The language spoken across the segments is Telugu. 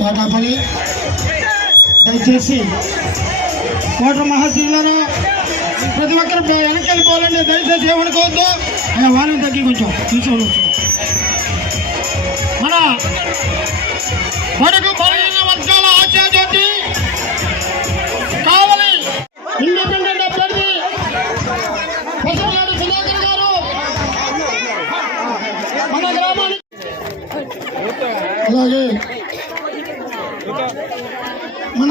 పాటాపల్లి దయచేసి ఓటర్ మహాశీలను ప్రతి ఒక్కరు వెనక్కి వెళ్ళిపోవాలండి. దయచేసి ఏమనుకోవద్దు. ఆయన వాళ్ళని తగ్గి కొంచెం తీసుకోవచ్చు. మన వరకు బలహీన వర్గాల ఆశాజ్యోతి కావలి ఇండిపెండెంట్ అభ్యర్థి పసుపులేటి సుధాకర్ గారు మన గ్రామానికి, అలాగే మన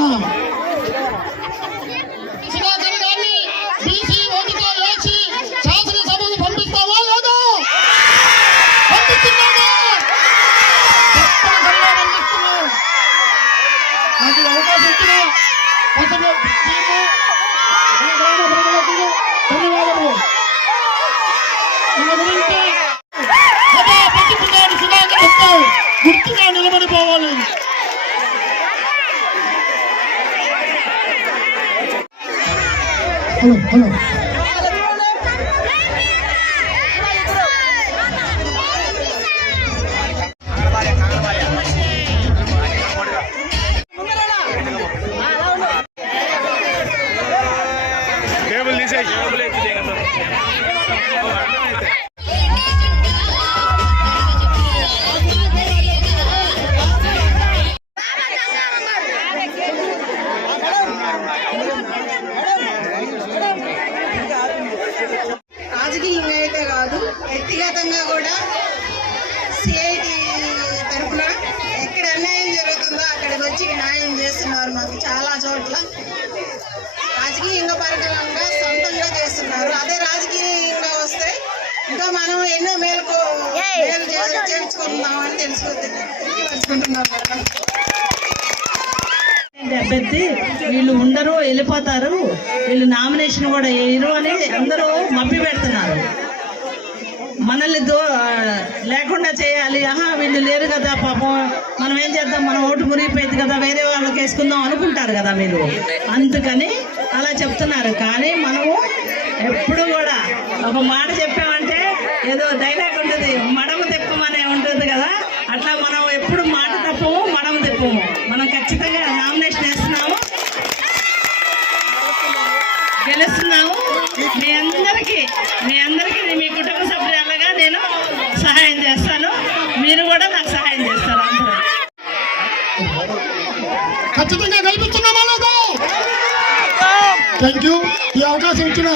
సుధాకర్ గారిని బీసీ ఓటుతో వేసి శాసనసభకు పంపిస్తావా లేదా? పంపిస్తున్నావా? నాకు అవకాశం ఇచ్చిన పసుపు టీము, మన గ్రామ ప్రజలకు ధన్యవాదములు. మన గురించి సభా పసుపులేటి సుధాకర్ గుర్తుగా నిలబడిపోవాలి. హలో టేబుల్ తీసేయి. రాజకీయంగా అయితే కాదు, వ్యక్తిగతంగా కూడా సిఐటి తరఫున ఎక్కడ అన్యాయం జరుగుతుందో అక్కడికి వచ్చి న్యాయం చేస్తున్నారు. మాకు చాలా చోట్ల రాజకీయంగా పరంగా సొంతంగా చేస్తున్నారు. అదే రాజకీయంగా వస్తే ఇంకా మనం ఎన్నో మేలు చేర్చుకుంటున్నామని తెలుసుకుంటున్నాం. అభ్యర్థి వీళ్ళు ఉండరు, వెళ్ళిపోతారు, వీళ్ళు నామినేషన్ కూడా వేయరు అని అందరూ మభ్య పెడుతున్నారు. మనల్ని లేకుండా చేయాలి. వీళ్ళు లేరు కదా పాపం, మనం ఏం చేద్దాం, మనం ఓటు మురిగిపోయింది కదా, వేరే వాళ్ళకి వేసుకుందాం అనుకుంటారు కదా మీరు, అందుకని అలా చెప్తున్నారు. కానీ మనము ఎప్పుడు కూడా ఒక మాట చెప్పామంటే ఏదో డైలాగ్ ఉంటుంది, మడమ తిప్పమనే ఉంటుంది కదా, అట్లా మనం ఎప్పుడు మాట తప్పము, మడమ తిప్పము. మనం ఖచ్చితంగా నామినేషన్ వేస్తున్నాము, గెలుస్తున్నాము. మీ అందరికీ మీ కుటుంబ సభ్యులుగా నేను సహాయం చేస్తాను, మీరు కూడా నాకు సహాయం చేస్తారు. అందరూ ఖచ్చితంగా గెలిపిస్తున్నామా లేదా? థ్యాంక్ యూ ఈ అవకాశం ఇచ్చిన